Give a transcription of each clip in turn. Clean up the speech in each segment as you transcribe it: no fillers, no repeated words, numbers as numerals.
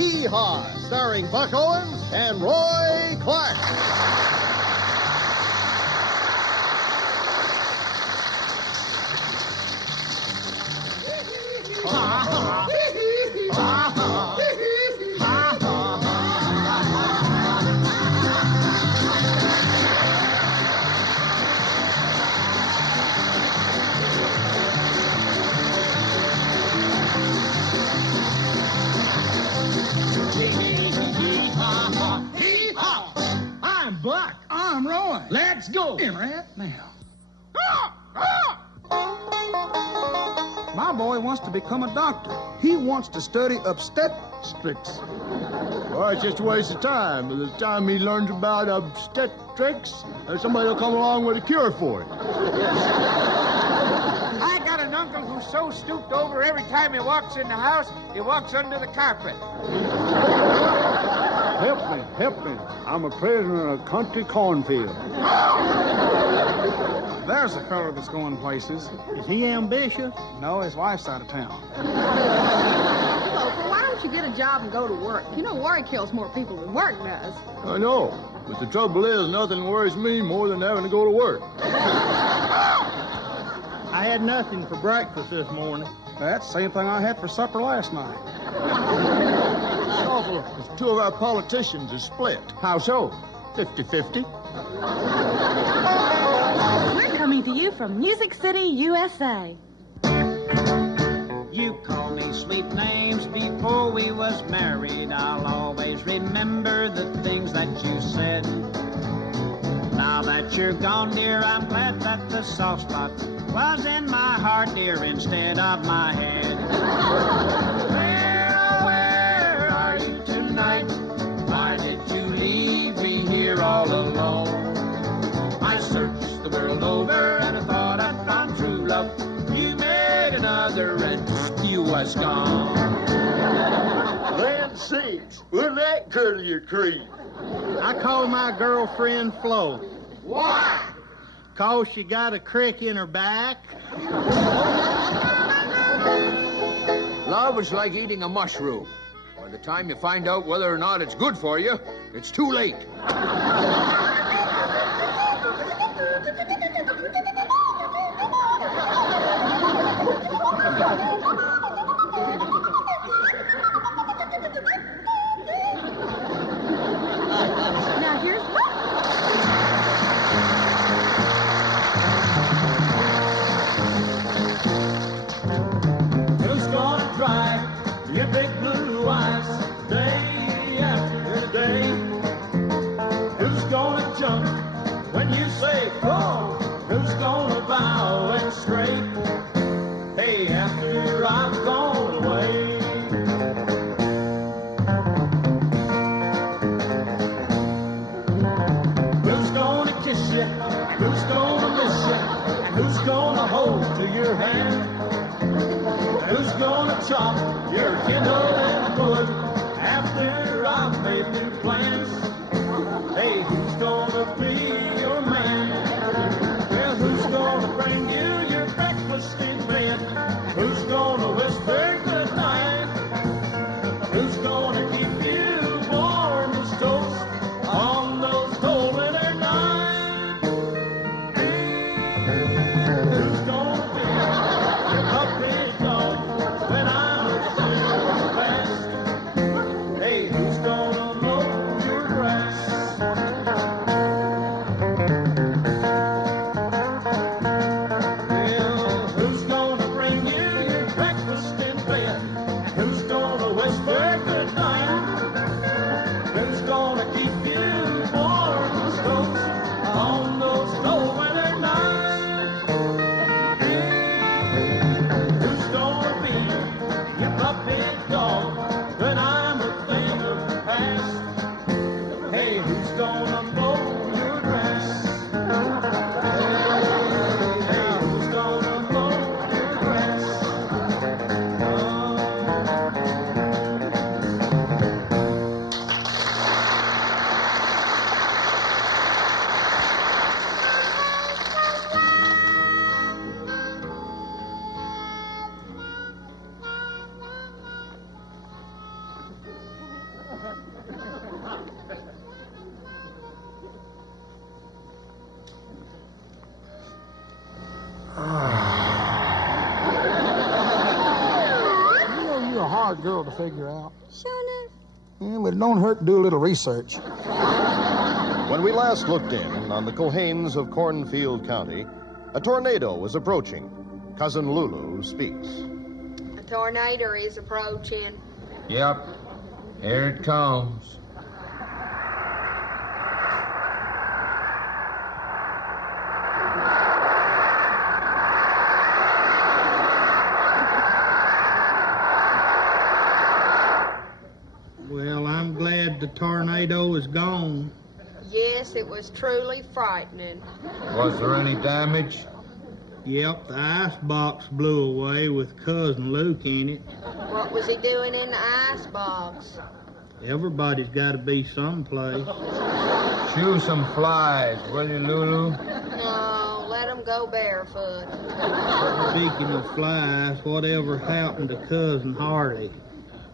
Hee Haw, starring Buck Owens and Roy Clark. I'm Buck. I'm Roy. Let's go. In right now. My boy wants to become a doctor. He wants to study obstetrics. Well, it's just a waste of time. By the time he learns about obstetrics, somebody will come along with a cure for it. I got an uncle who's so stooped over every time he walks in the house, he walks under the carpet. Help me. I'm a prisoner in a country cornfield. There's a fellow that's going places. Is he ambitious? No, his wife's out of town. Local, why don't you get a job and go to work? You know, worry kills more people than work does. I know, but the trouble is nothing worries me more than having to go to work. I had nothing for breakfast this morning. That's the same thing I had for supper last night. It's awful. Because two of our politicians are split. How so? 50-50. We're coming to you from Music City, USA. You called me sweet names before we was married. I'll always remember the things that you said. Now that you're gone, dear, I'm glad that the soft spot was in my heart, dear, instead of my head. Where are you tonight? Why did you leave me here all alone? I searched the world over and I thought I found true love. You made another and you was gone. Land sakes, wouldn't that curdle your cream? I call my girlfriend Flo. Why? 'Cause she got a crick in her back. Love is like eating a mushroom. By the time you find out whether or not it's good for you, it's too late. Now here's Who's gonna dry your big blue eyes day after day? Who's gonna jump when you say go? Who's gonna bow and stray? Hey, after I'm gone away. Who's gonna kiss you? Who's gonna miss you? And who's gonna hold to your hand? Who's gonna chop your kindle and wood after I've made new plans? Hey, who's gonna be your man? Well, who's gonna bring you your breakfast in bed? Who's gonna whisper goodnight? Who's gonna keep you warm as toast on those cold winter nights? Who's gonna be your puppy dog when I'm fast? Hey, who's gonna mow your grass? Well, who's gonna bring you your breakfast in bed? Who's gonna whisper goodnight? Who's gonna keep you warm as toast on those cold winter nights? Who's gonna be your puppy dog when I'm a thing of the past? Hey, who's gonna mow your grass? Hey, who's gonna mow your grass? girl to figure out. Sure enough. Yeah, but it don't hurt to do a little research. When we last looked in on the Culhanes of Cornfield County, a tornado was approaching. Cousin Lulu speaks. A tornado is approaching. Yep. Here it comes. Well, I'm glad the tornado is gone. Yes, it was truly frightening. Was there any damage? Yep, the ice box blew away with Cousin Luke in it. What was he doing in the ice box? Everybody's got to be someplace. Shoo some flies, will you, Lulu? No, let him go barefoot. Speaking of flies, whatever happened to Cousin Harley?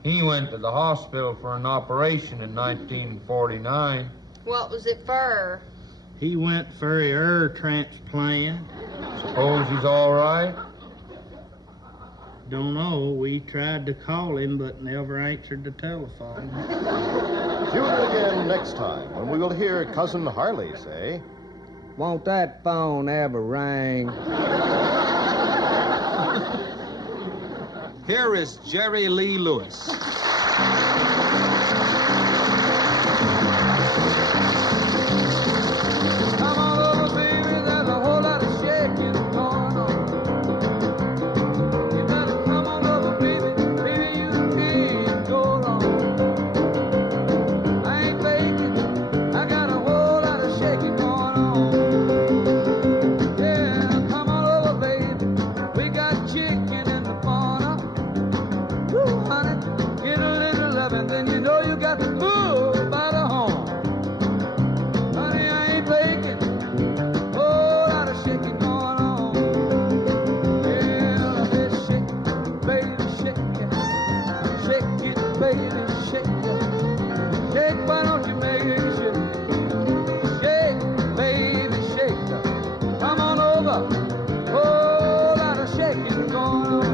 He went to the hospital for an operation in 1949. What was it for? He went for a ear transplant. Suppose he's all right? Don't know. We tried to call him, but never answered the telephone. Tune in again next time when we will hear Cousin Harley say, Won't that phone ever ring? Here is Jerry Lee Lewis. Come on over, baby, there's a whole lot of shaking going on. You better come on over, baby, baby, you can't go alone. I ain't faking, I got a whole lot of shaking going on. Yeah, come on over, baby, we got chicken in the corner. Woo, honey, get a little loving, then you know you got the bull by the horn. Honey, I ain't faking. Whole lot of shaking going on. Yeah, let's shake it, baby, shake it. Shake it, baby, shake it. Shake, why don't you make it shake? Shake, baby, shake it. Come on over. Whole lot of shaking going on.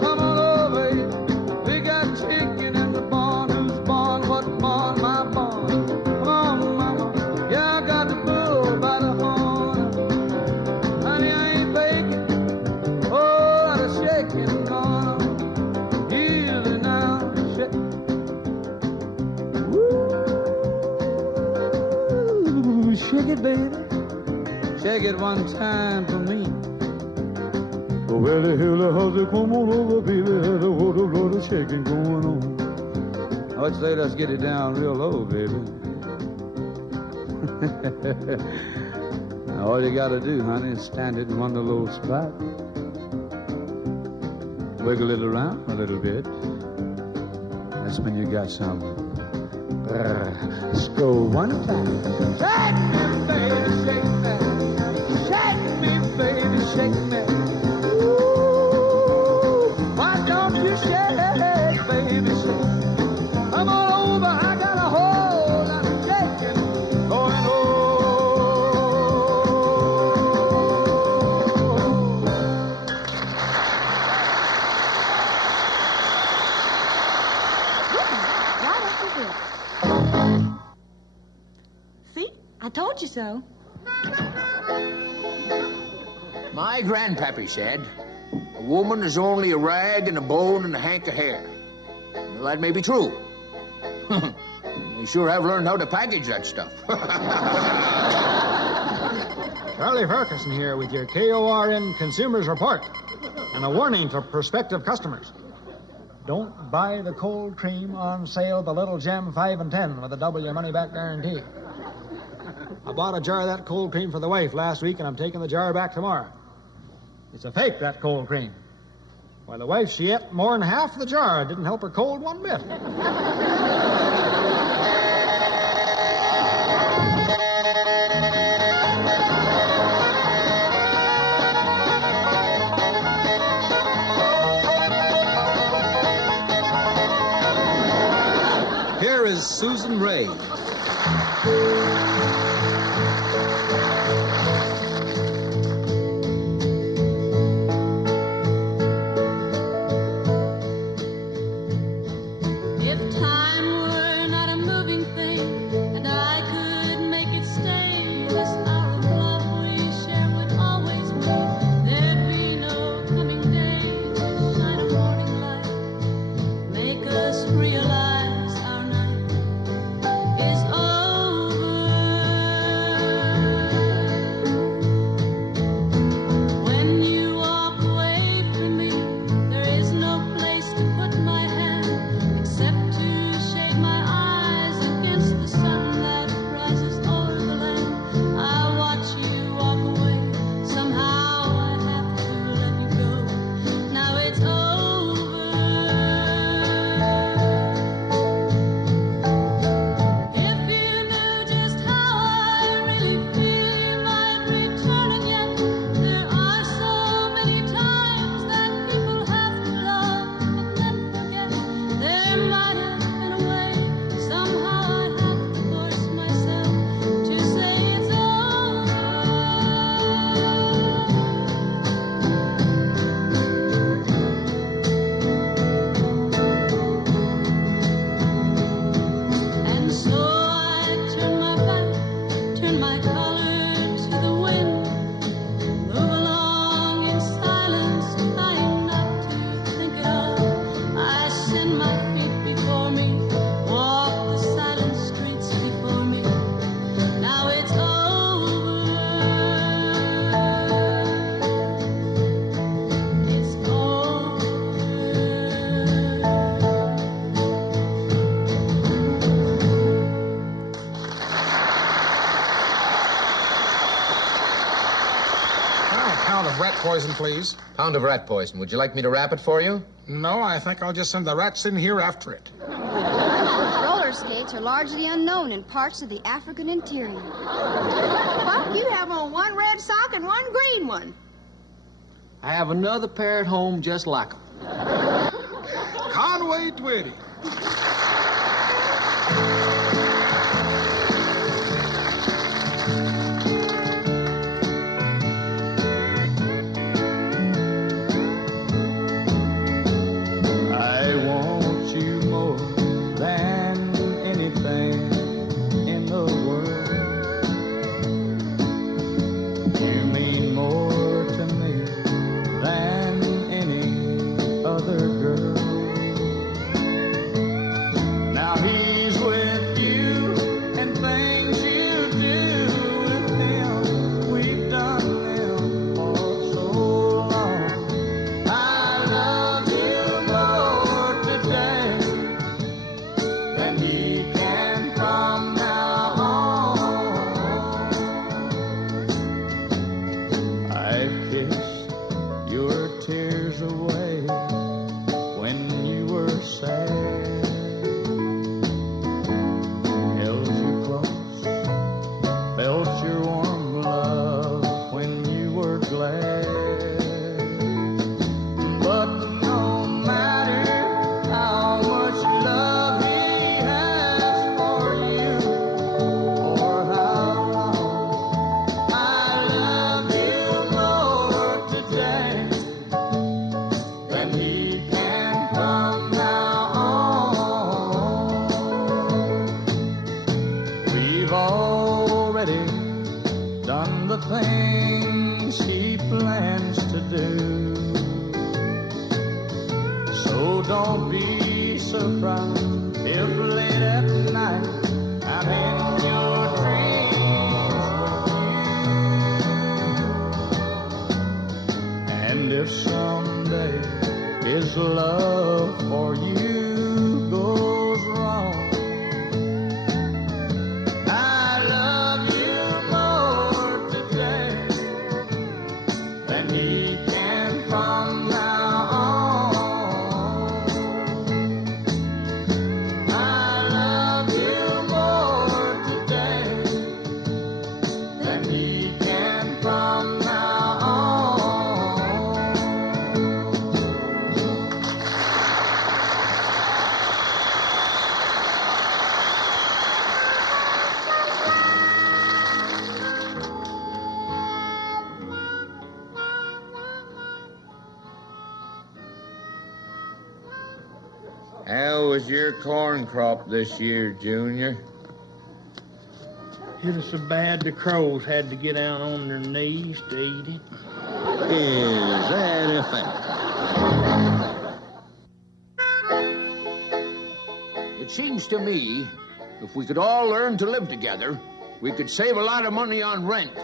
Come on over, we got chicken in the barn. Who's born? What barn? My barn. Come on, mama. Yeah, I got the bull by the horn. Honey, I ain't faking. Oh, lot of shaking going on. Easy now, shake. Woo, shake it, baby. Shake it one time for me. Well, the hell, how's it come on over, baby? There's a whole lot of shaking going on. I'd say let's get it down real low, baby. Now, all you gotta do, honey, is stand it in one little spot. Wiggle it around a little bit. That's when you got some. Let's go one time. Shake me, baby, shake me. Shake me, baby, shake me. Why don't you shake, baby, shake? Come on over, I got a whole lot of shaking going on. Right after this. See? I told you so. My grandpappy said, a woman is only a rag and a bone and a hank of hair. Well, that may be true. You sure have learned how to package that stuff. Charlie Ferguson here with your KORN Consumers Report. And a warning to prospective customers. Don't buy the cold cream on sale, the Little Gem 5 and 10 with a double your money back guarantee. I bought a jar of that cold cream for the wife last week, and I'm taking the jar back tomorrow. It's a fake, that cold cream. Why, the wife, she ate more than half the jar. It didn't help her cold one bit. Here is Susan Ray. If time were not a moving thing, and I could make it stay, this hour of love we share would always be. There'd be no coming day to shine a morning light, make us realize our night is over. When you walk away from me, there is no place to put my hand except to shade my eyes against the sun that rises over the land. I watch you walk away. Somehow I have to let you go. Now it's over. If you knew just how I really feel, you might return again. There are so many times that people have to love and then forget. There might have been a way. Somehow I have to force myself to say it's over. And so I turn my back, turn my collar to the wind, move along in silence, trying not to think at all. I send my feet before me, walk the silent streets before me. Now it's over. It's over. A pound of rat poison, please. Pound of rat poison. Would you like me to wrap it for you? No, I think I'll just send the rats in here after it. Roller skates are largely unknown in parts of the African interior. Buck, you have on one red sock and one green one. I have another pair at home just like them. Conway Twitty. I want you more than anything in the world. You mean more to me than any other girl. Now he's with you and things you do with him. We've done them for so long. I love you more today than he can from now on. I've kissed your tears away when you were sad, held you close, felt your warm love when you were glad. But no matter how much love he has for you, or how long, I love you more today than he can from now on. We've already done the things he plans to do. So don't be surprised if late at night I'm in your dreams with you. And if someday his love for you goes wrong, I love you How was your corn crop this year, Junior? It was so bad the crows had to get down on their knees to eat it. Is that a fact? It seems to me, if we could all learn to live together, we could save a lot of money on rent.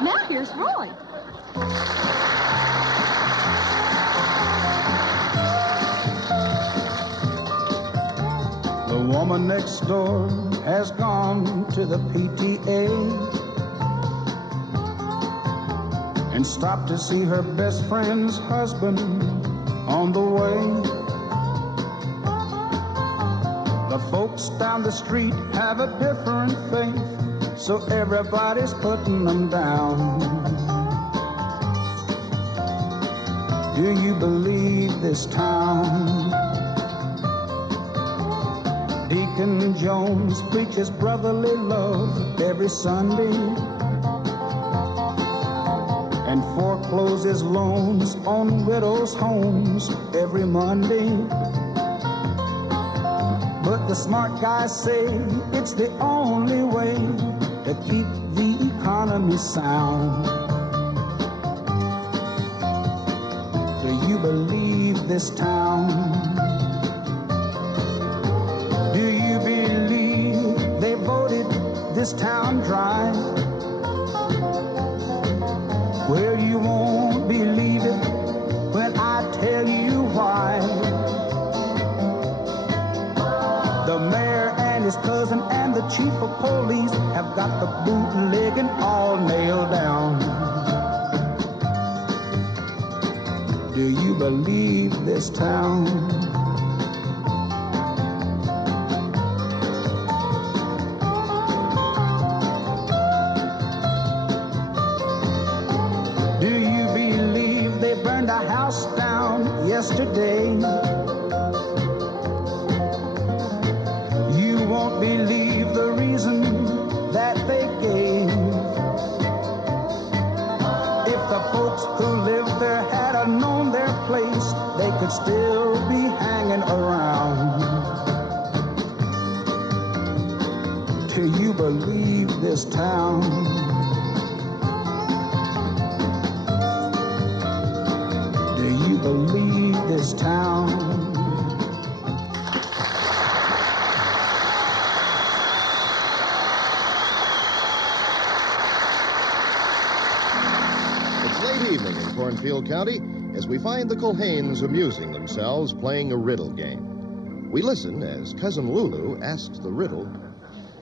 Now here's Roy. The woman next door has gone to the PTA and stopped to see her best friend's husband on the way. The folks down the street have a different faith, so everybody's putting them down. Do you believe this town? Deacon Jones preaches brotherly love every Sunday and forecloses loans on widows' homes every Monday. But the smart guys say it's the only way to keep the economy sound. Do you believe this town? Do you believe they voted this town dry? Well, you won't believe it when I tell you why. The mayor and his cousin and the chief of police have got the bootlegging all nailed down. Do you believe this town? Yesterday, you won't believe the reason that they gave. If the folks who lived there had known their place, they could still be hanging around. Do you believe this town? Believe this town. It's late evening in Cornfield County as we find the Culhanes amusing themselves playing a riddle game. We listen as Cousin Lulu asks the riddle,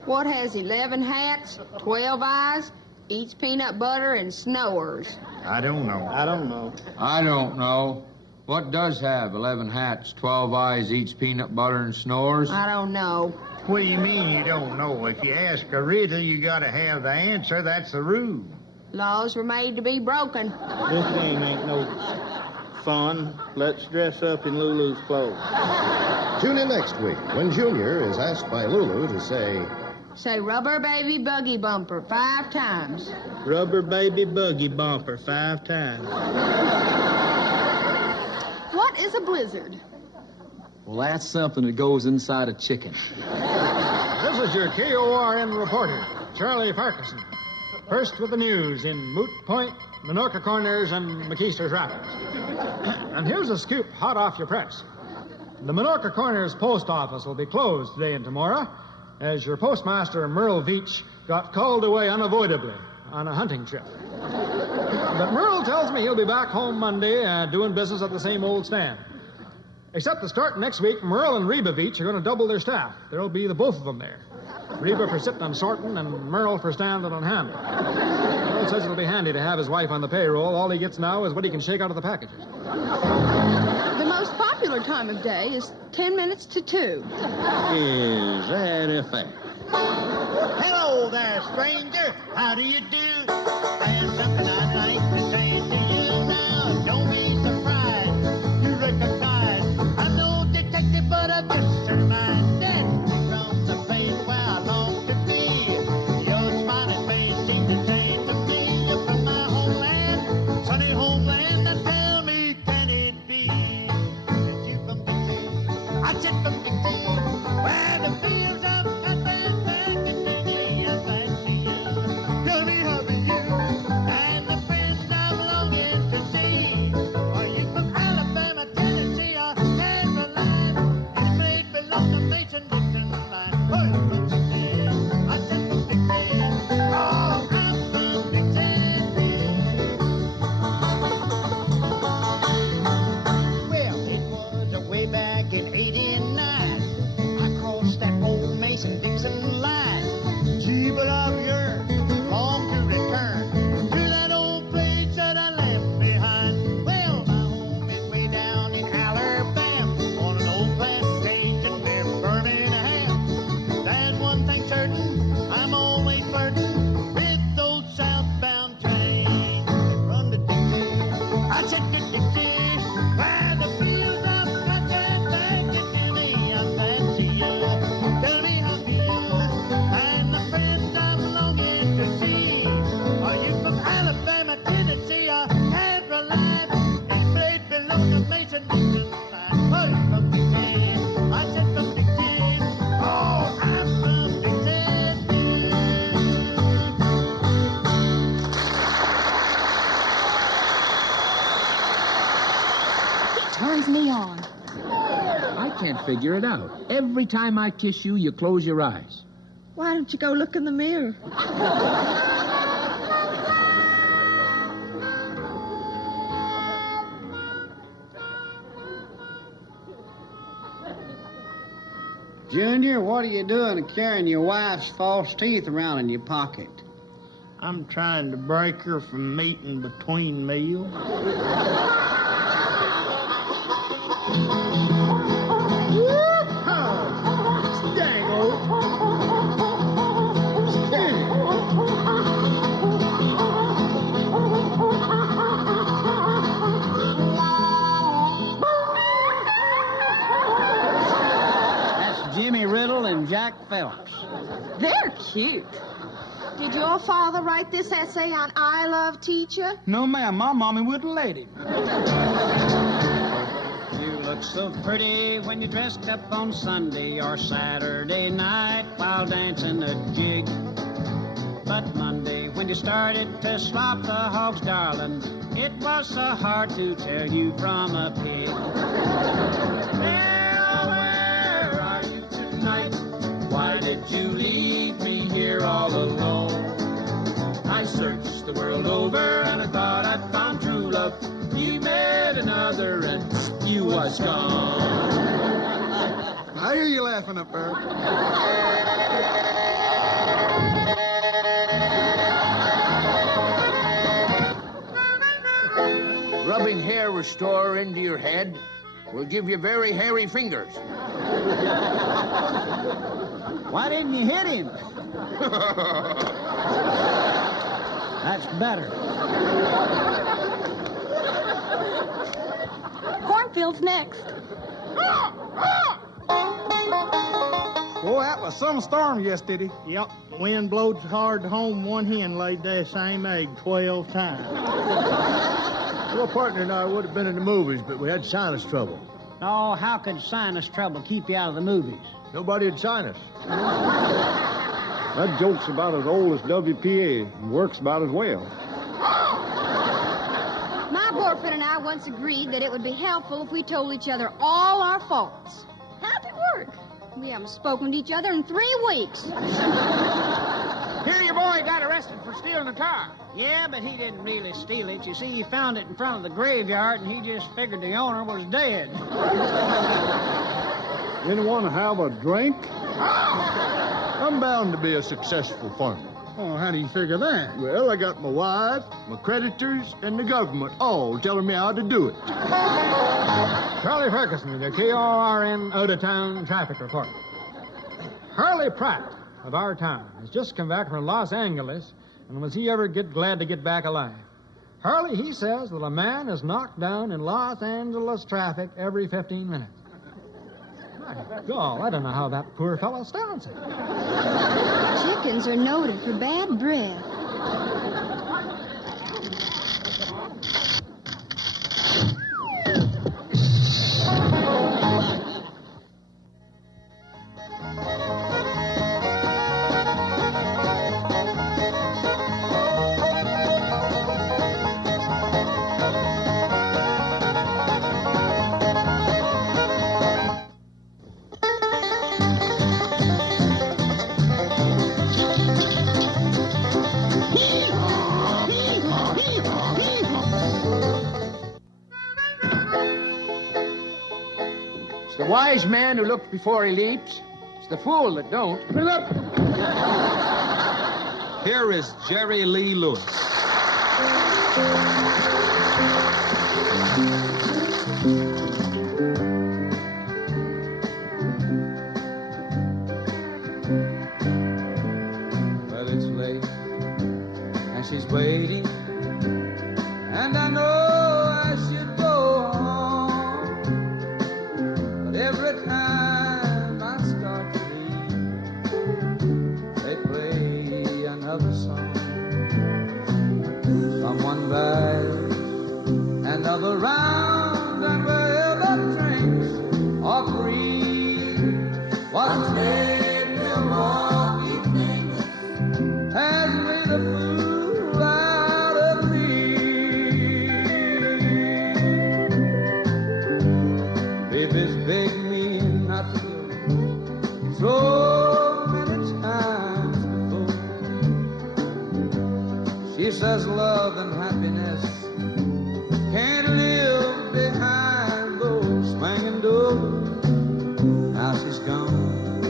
What has 11 hats, 12 eyes, eats peanut butter, and snores? I don't know. I don't know. I don't know. What does have 11 hats, 12 eyes, eats peanut butter, and snores? I don't know. What do you mean you don't know? If you ask a riddle, you gotta have the answer. That's the rule. Laws were made to be broken. This game ain't no fun. Let's dress up in Lulu's clothes. Tune in next week when Junior is asked by Lulu to Say rubber baby buggy bumper 5 times. Rubber baby buggy bumper 5 times. What is a blizzard? Well, that's something that goes inside a chicken. This is your KORN reporter, Charlie Farquharson. First with the news in Moot Point, Minorca Corners, and McKeester's Rapids. And here's a scoop hot off your press. The Minorca Corners post office will be closed today and tomorrow as your postmaster, Merle Veach, got called away unavoidably on a hunting trip. But Merle tells me he'll be back home Monday doing business at the same old stand. Except to start next week, Merle and Reba Veach are going to double their staff. There'll be the both of them there. Reba for sitting and sorting, and Merle for standing on hand. Merle says it'll be handy to have his wife on the payroll. All he gets now is what he can shake out of the packages. The most popular time of day is 10 minutes to 2. Is that a fact? Hello there, stranger. How do you do? There's something I'd like to say to you now. Don't be surprised. You recognize I'm no detective, but a mastermind. Then from the place where I long to be. Your smiling face seems to change with me. You're from my homeland, sunny homeland. Now tell me, can it be that you from Dixie? said from Dixie, where the fields of cotton back in Dixie, I fancy you. Tell me how are you, and the friends I'm longing to see. Are you from Alabama, Tennessee, or Carolina? You played below the Mason-Dixon line. Where you from Dixie? I said from Dixie. Oh, I'm from Dixie. Well, it was way back in '89. I crossed that old Mason-Dixon line. Gee, but I've yearned long to return to that old place that I left behind. Well, my home is way down in Alabama on an old plantation near Birmingham. There's one thing certain, I'm always flirting with those southbound trains that run to Dixie. I said to Dixie, where the fields of cotton back in Jimmy, I fancy you. Tell me how do you, and the friends I'm longing to see. Are you from Alabama, Tennessee, or Carolina? It's played below the Mason-Dixon line. Are you from Dixie? I said from Dixie. Oh, I'm from Dixie. Turns me on. I can't figure it out. Every time I kiss you, you close your eyes. Why don't you go look in the mirror? Junior, what are you doing carrying your wife's false teeth around in your pocket? I'm trying to break her from meeting between meals. That's Jimmy Riddle and Jack Phillips. They're cute. Did your father write this essay on I Love Teacher? No, ma'am. My mommy wouldn't let him. You look so pretty when you're dressed up on Sunday or Saturday night while dancing a jig. But Monday, when you started to slop the hogs, darling, it was so hard to tell you from a pig. Well, where are you tonight? Why did you leave me here all alone? I searched the world over and I thought I'd found true love. You met another and you was gone. I hear you laughing up there. Rubbing hair restorer into your head will give you very hairy fingers. Why didn't you hit him? That's better. Cornfield's next. Boy, that was some storm yesterday. Yep, wind blowed so hard home, one hen laid that same egg 12 times. Your partner and I would have been in the movies, but we had sinus trouble. Oh, how could sinus trouble keep you out of the movies? Nobody had sinus. That joke's about as old as WPA and works about as well. My boyfriend and I once agreed that it would be helpful if we told each other all our faults. How'd it work? We haven't spoken to each other in 3 weeks. Here your boy got arrested for stealing the car. Yeah, but he didn't really steal it. You see, he found it in front of the graveyard, and he just figured the owner was dead. Anyone have a drink? I'm bound to be a successful farmer. Oh, how do you figure that? Well, I got my wife, my creditors, and the government all telling me how to do it. Charlie Ferguson, the KORN out-of-town traffic report. Hurley Pratt of our town has just come back from Los Angeles, and was he ever glad to get back alive? Hurley, he says that a man is knocked down in Los Angeles traffic every 15 minutes. My God, I don't know how that poor fellow stands it. Chickens are noted for bad breath. It's the wise man who looks before he leaps. It's the fool that don't. Here is Jerry Lee Lewis. Well, it's late, and she's waiting, and I know I should go home, but every time I start to leave, they play another song. Someone buys another round, and wherever drinks are free, what's made Milwaukee famous has made a fool out of me. Baby's begged me not to go so many times before. She says love and happiness can't live behind those swinging doors. Now she's gone,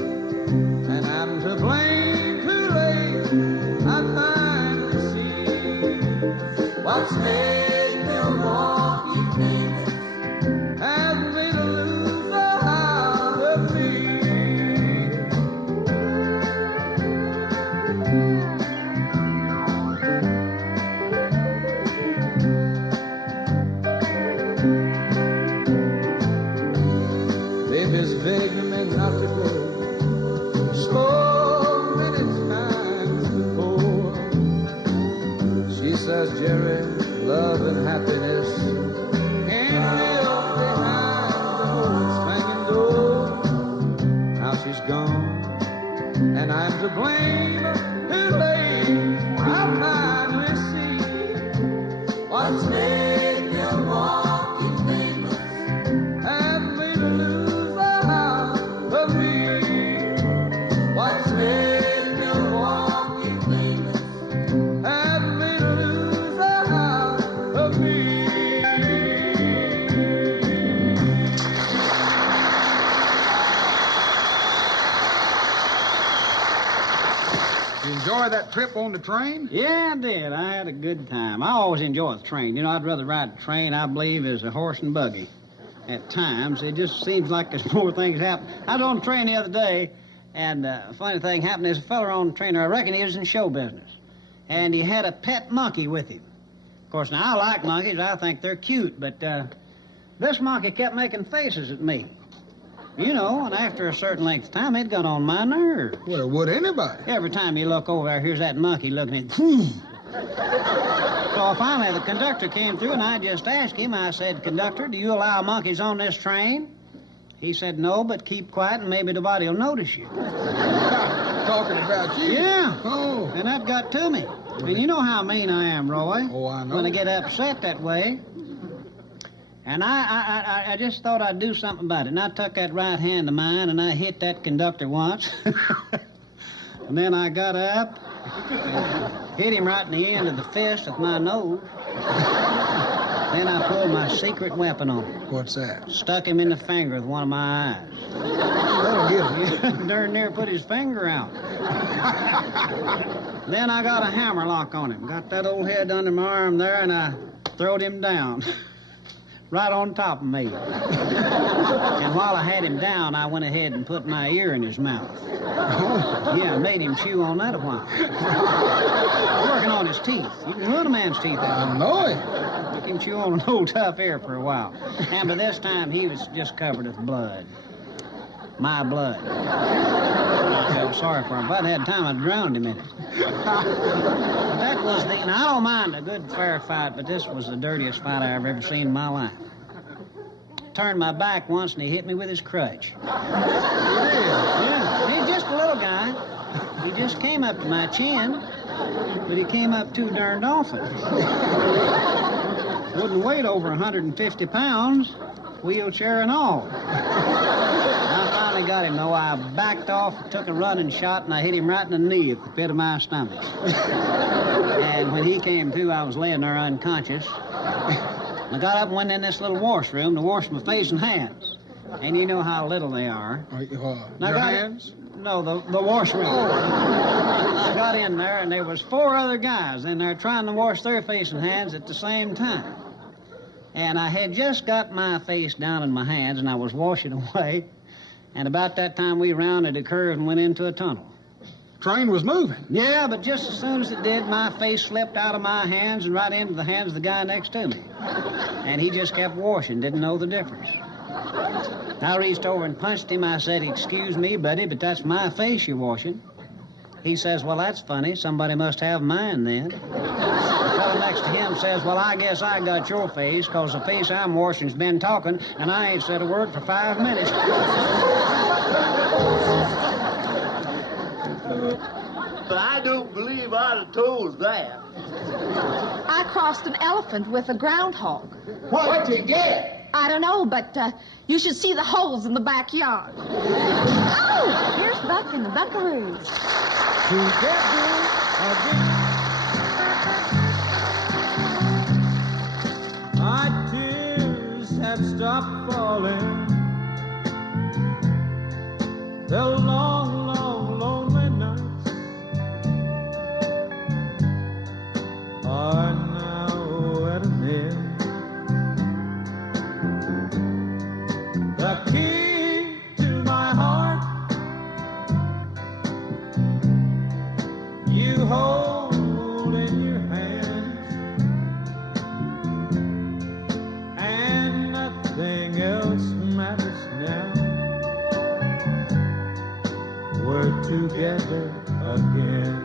and I'm to blame. Too late, I finally see what's made Milwaukee famous has made a loser out of me. Baby's begged me not to go so many times before. She says, Jerry, love and happiness can't live behind those swinging doors. Now she's gone, and I'm to blame. Too late, I finally see what's made Milwaukee famous has made a loser out of me. What's made Milwaukee famous has made a loser out of me. You enjoy that trip on the train? Yeah, I did. I had a good time. I always enjoy the train. You know, I'd rather ride a train, I believe, as a horse and buggy. At times, it just seems like there's more things happen. I was on the train the other day, and a funny thing happened. There's a feller on the train, I reckon he was in show business, and he had a pet monkey with him. Of course, now, I like monkeys. I think they're cute, but this monkey kept making faces at me. You know, and after a certain length of time, it got on my nerves. Well, would anybody? Every time you look over there, here's that monkey looking at you. So finally, the conductor came through, and I just asked him, I said, Conductor, do you allow monkeys on this train? He said, no, but keep quiet, and maybe nobody will notice you. Talking about you? Yeah. Oh. And that got to me. And you know how mean I am, Roy. Oh, I know. When I get upset that way. And I just thought I'd do something about it. And I took that right hand of mine, and I hit that conductor once. And then I got up, and hit him right in the end of the fist with my nose. Then I pulled my secret weapon on him. What's that? Stuck him in the finger with one of my eyes. That'll get him. Darn near put his finger out. Then I got a hammer lock on him. Got that old head under my arm there, and I throwed him down. Right on top of me. And while I had him down, I went ahead and put my ear in his mouth. Yeah, I made him chew on that a while. Working on his teeth. You can ruin a man's teeth. I know it. You can chew on an old tough ear for a while. And by this time, he was just covered with blood. My blood. I felt sorry for him. If I'd had time, I'd drowned him in it. That was the... And I don't mind a good fair fight, but this was the dirtiest fight I've ever seen in my life. Turned my back once, and he hit me with his crutch. Yeah. He's just a little guy. He just came up to my chin, but he came up too darned often. Wouldn't weight over 150 pounds, wheelchair and all. I finally got him, though. I backed off, took a running shot, and I hit him right in the knee at the pit of my stomach. And when he came to, I was laying there unconscious. I got up and went in this little washroom to wash my face and hands. And you know how little they are. Your Now, hands? No, the washroom. I got in there, and there was 4 other guys in there trying to wash their face and hands at the same time. And I had just got my face down in my hands, and I was washing away. And about that time, we rounded a curve and went into a tunnel. Train was moving. Yeah, but just as soon as it did, my face slipped out of my hands and right into the hands of the guy next to me. And he just kept washing, didn't know the difference. I reached over and punched him. I said, "Excuse me, buddy, but that's my face you're washing." He says, "Well, that's funny. Somebody must have mine then." The fellow next to him says, "Well, I guess I got your face, because the face I'm washing's been talking, and I ain't said a word for 5 minutes." I don't believe I'd have told that. I crossed an elephant with a groundhog. What'd you get? I don't know, but you should see the holes in the backyard. Oh, here's Buck and the Buckaroos. Together again. My tears have stopped falling. The long, long, lonely nights are now at an end. The key to my heart you hold in your hands, and nothing else matters now. We're together again.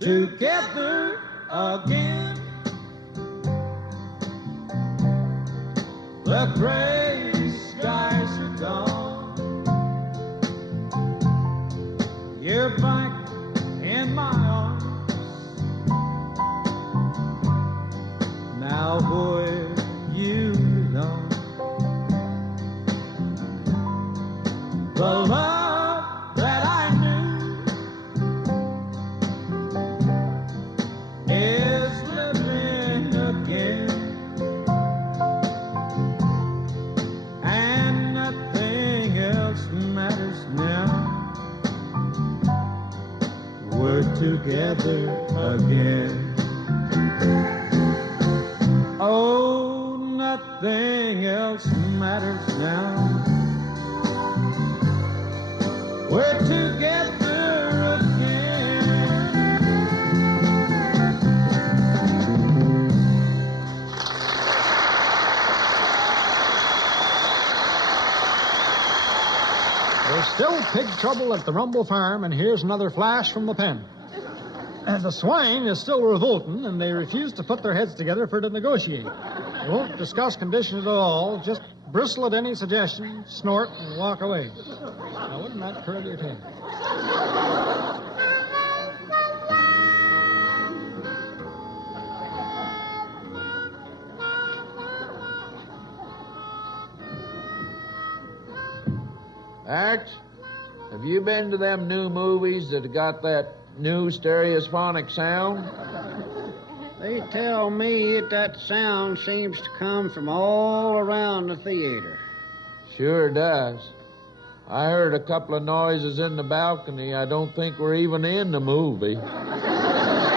Together again. The gray skies are gone. You're back in my arms. Now where you belong. The love that I knew is living again, and nothing else matters now. We're together again. Oh, nothing else matters now. We're together again. There's still pig trouble at the Rumble Farm, and here's another flash from the pen. And the swine is still revolting, and they refuse to put their heads together for to negotiate. They won't discuss conditions at all, just bristle at any suggestion, snort, and walk away. Now, wouldn't that curl your tail? Arch, have you been to them new movies that got that new stereophonic sound? They tell me that sound seems to come from all around the theater. Sure does. I heard a couple of noises in the balcony. I don't think we're even in the movie. Grandpa,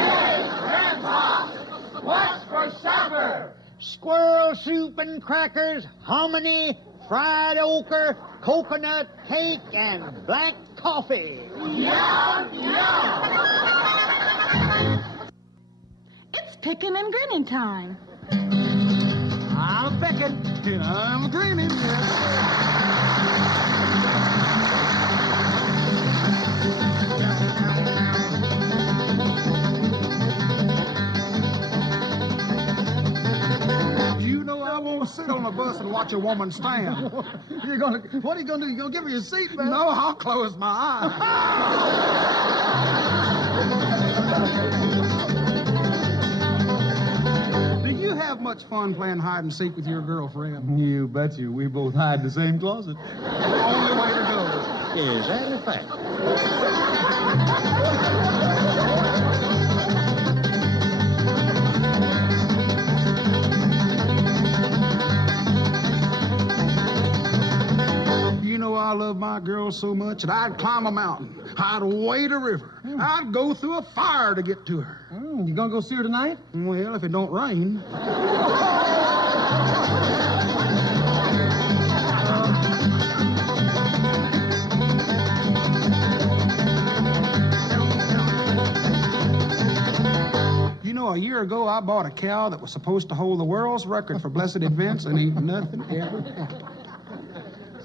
what's for supper? Squirrel soup and crackers, hominy, fried ochre, coconut cake, and black coffee. Yum, yum. It's picking and grinning time. I'm picking and I'm grinning. You know I won't sit on a bus and watch a woman stand. What are you gonna do? You gonna give her your seat, man? No, I'll close my eyes. Do you have much fun playing hide and seek with your girlfriend? You betcha. We both hide in the same closet. Only way to go. Is that a fact? You know I love my girl so much that I'd climb a mountain. I'd wade a river. I'd go through a fire to get to her. You gonna go see her tonight? Well, if it don't rain. You know, a year ago, I bought a cow that was supposed to hold the world's record for blessed events and ain't nothing ever happened.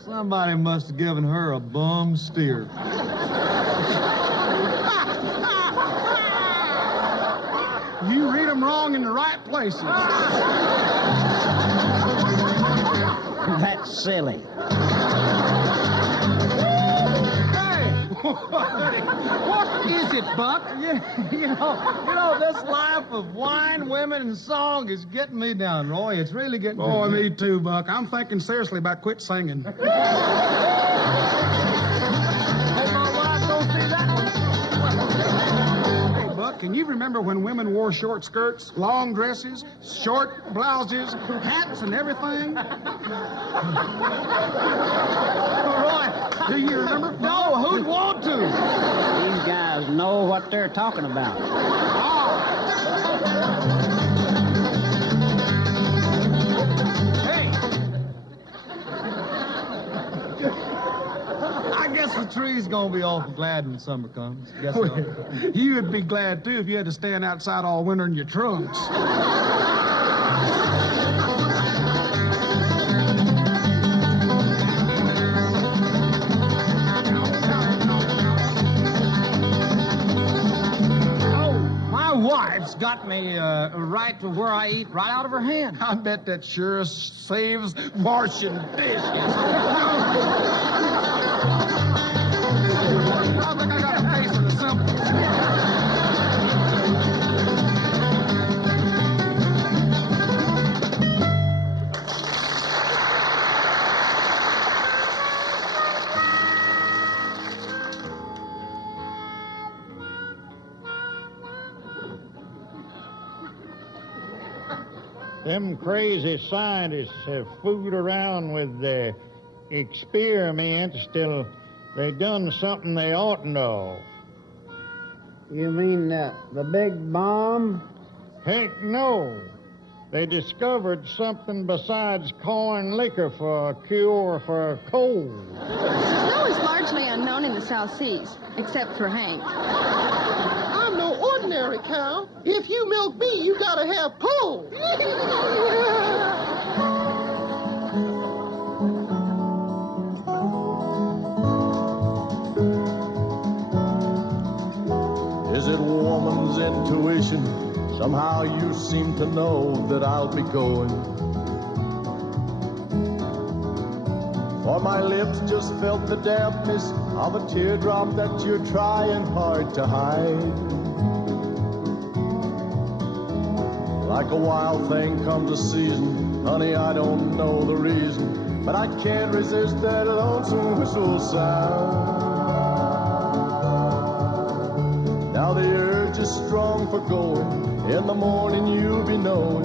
Somebody must have given her a bum steer. You read them wrong in the right places. That's silly. What is it, Buck? You know, this life of wine, women, and song is getting me down, Roy. It's really getting Boy, me too, Buck. I'm thinking seriously about quit singing. Hey, my wife don't see that one. Hey, Buck, can you remember when women wore short skirts, long dresses, short blouses, hats, and everything? Roy, do you remember? No, who'd want to? These guys know what they're talking about. Hey! I guess the tree's gonna be awful glad when summer comes. Guess so. You'd be glad, too, if you had to stand outside all winter in your trunks. Wife's got me right to where I eat right out of her hand. I bet that sure saves washing dishes. I think I got a taste for the simple. Them crazy scientists have fooled around with the experiments till they done something they oughtn't of. You mean the big bomb? Heck no. They discovered something besides corn liquor for a cure for a cold. Snow is largely unknown in the South Seas, except for Hank. I'm no ordinary cow. If you milk me, you gotta have pull. Is it woman's intuition? Somehow you seem to know that I'll be going. For my lips just felt the dampness of a teardrop that you're trying hard to hide. Like a wild thing comes a season, honey, I don't know the reason, but I can't resist that lonesome whistle sound. Now the urge is strong for going. In the morning you'll be knowing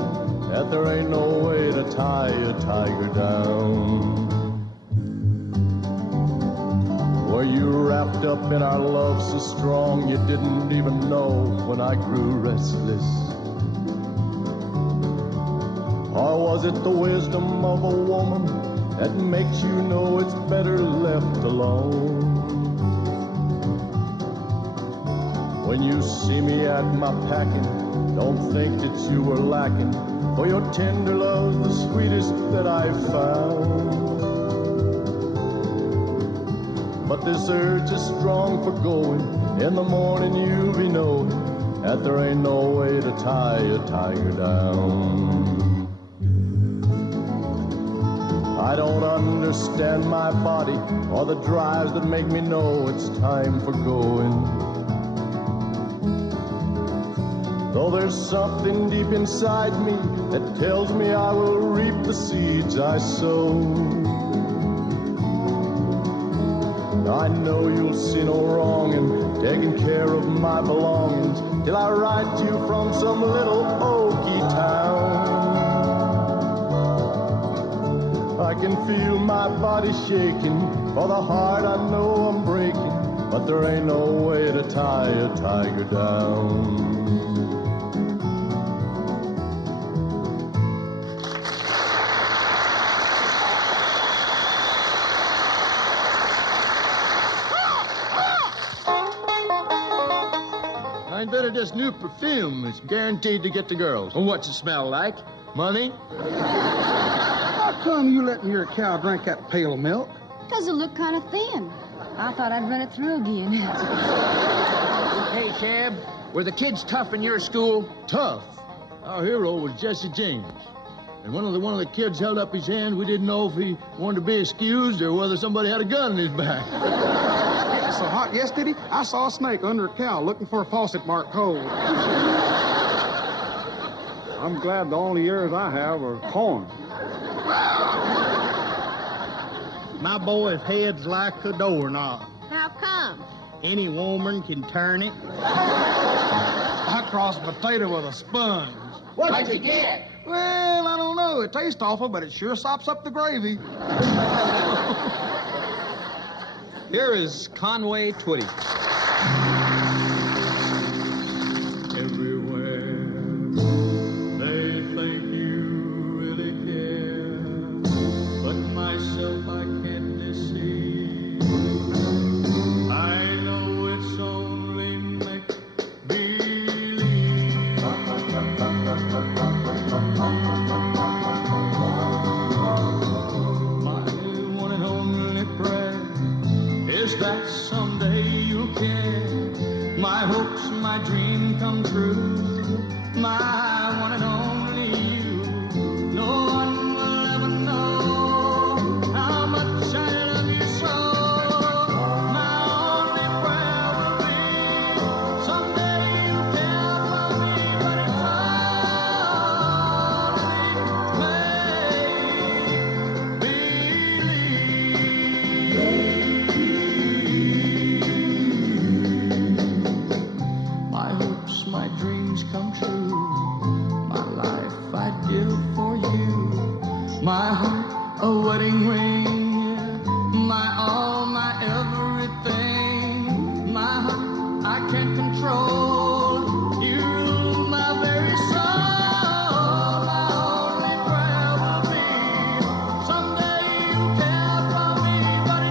that there ain't no way to tie a tiger down. Were you wrapped up in our love so strong you didn't even know when I grew restless? Or was it the wisdom of a woman that makes you know it's better left alone? When you see me at my packing, don't think that you were lacking, for your tender love's the sweetest that I've found. But this urge is strong for going. In the morning you'll be knowing that there ain't no way to tie a tiger down. I don't understand my body or the drives that make me know it's time for going. Though there's something deep inside me that tells me I will reap the seeds I sow. I know you'll see no wrong in taking care of my belongings till I write to you from some little oaky town. I can feel my body shaking, for the heart I know I'm breaking, but there ain't no way to tie a tiger down. I invented this new perfume. It's guaranteed to get the girls. Well, what's it smell like? Money? How come you letting your cow drink that pail of milk? Because it looked kind of thin. I thought I'd run it through again. Hey, Shab, were the kids tough in your school? Tough? Our hero was Jesse James. And one of the kids held up his hand. We didn't know if he wanted to be excused or whether somebody had a gun in his back. So hot yesterday, I saw a snake under a cow looking for a faucet marked hole. I'm glad the only ears I have are corn. My boy's head's like a doorknob. How come? Any woman can turn it. I crossed a potato with a sponge. What'd you get? Well, I don't know. It tastes awful, but it sure sops up the gravy. Here is Conway Twitty. Everywhere they think you really care, but myself I can't deceive. I know it's only make-believe. My one and only prayer is that someday you'll care. My hopes, my dream come true. My one and only you. No one will ever know how much I love you so. My only prayer will be someday you'll care for me, but it's my hopes, my dreams come true. My life I'd give for you. My heart, a wedding ring. My all, my everything. My heart, I can't control. You, my very soul. My only prayer will be someday you'll care for me, but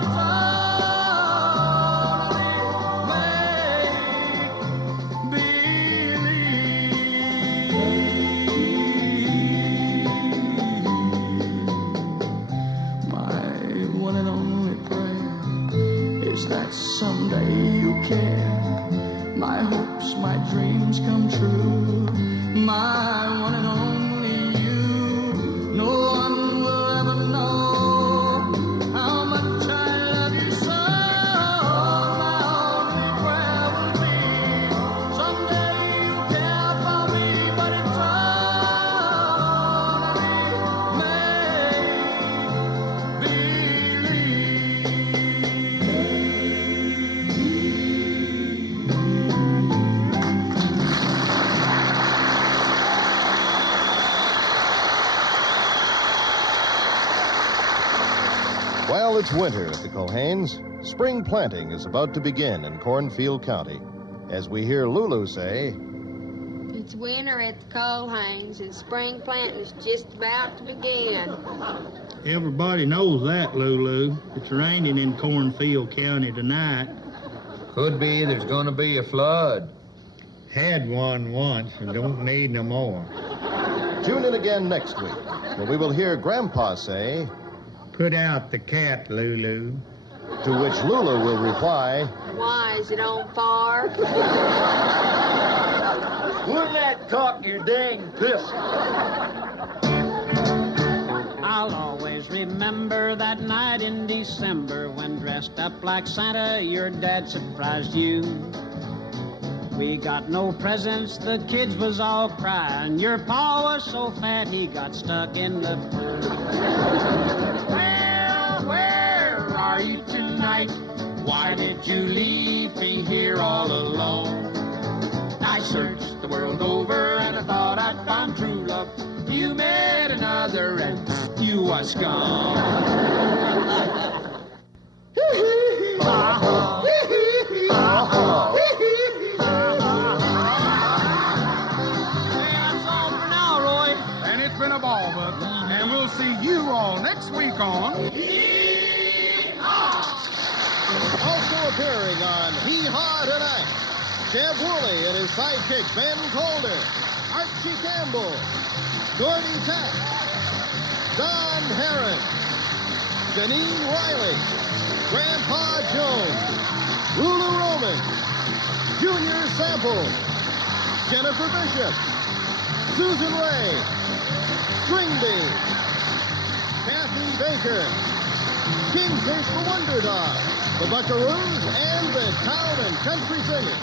it's that someday you care. My hopes, my dreams come true. My one and only you. No one will ever know how much I love you so. My only prayer will be someday you'll care for me, but it's Well, it's winter at the Culhanes. Spring planting is about to begin in Cornfield County. As we hear Lulu say, It's winter at the Culhanes, and spring planting is just about to begin. Everybody knows that, Lulu. It's raining in Cornfield County tonight. Could be there's going to be a flood. Had one once and don't need no more. tune in again next week when we will hear Grandpa say, Put out the cat, Lulu. To which Lulu will reply, Why, is it on fire? Wouldn't that cock your dang pistol? I'll always remember that night in December when dressed up like Santa, your dad surprised you. We got no presents, the kids was all crying. Your pa was so fat he got stuck in the pond. Well, where are you tonight? Why did you leave me here all alone? I searched the world over and I thought I'd found true love. You met another and you was gone. And it's been a ball, Buck. And we'll see you all next week on... Also appearing on Hee-Haw Tonight, Jeb Woolley and his sidekick Ben Calder, Archie Campbell, Gordy Tack, Don Herron, Janine Riley, Grandpa Jones, Lulu Roman, Junior Sample, Jennifer Bishop, Susan Ray, Stringby, Kathy Baker, Kingfish the Wonder Dog, the Buckaroos, and the Town and Country Singers.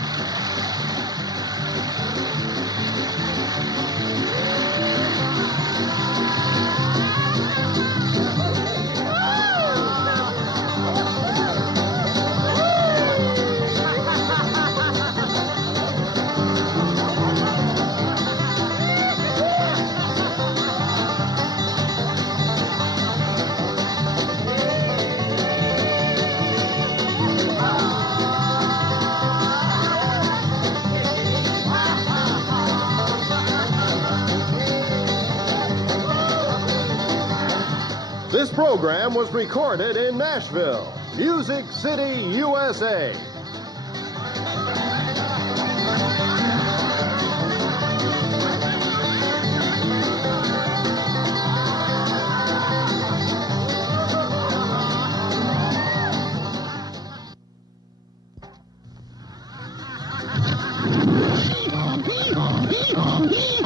This program was recorded in Nashville, Music City, USA. Hee-haw, hee-haw, hee-haw, hee-haw.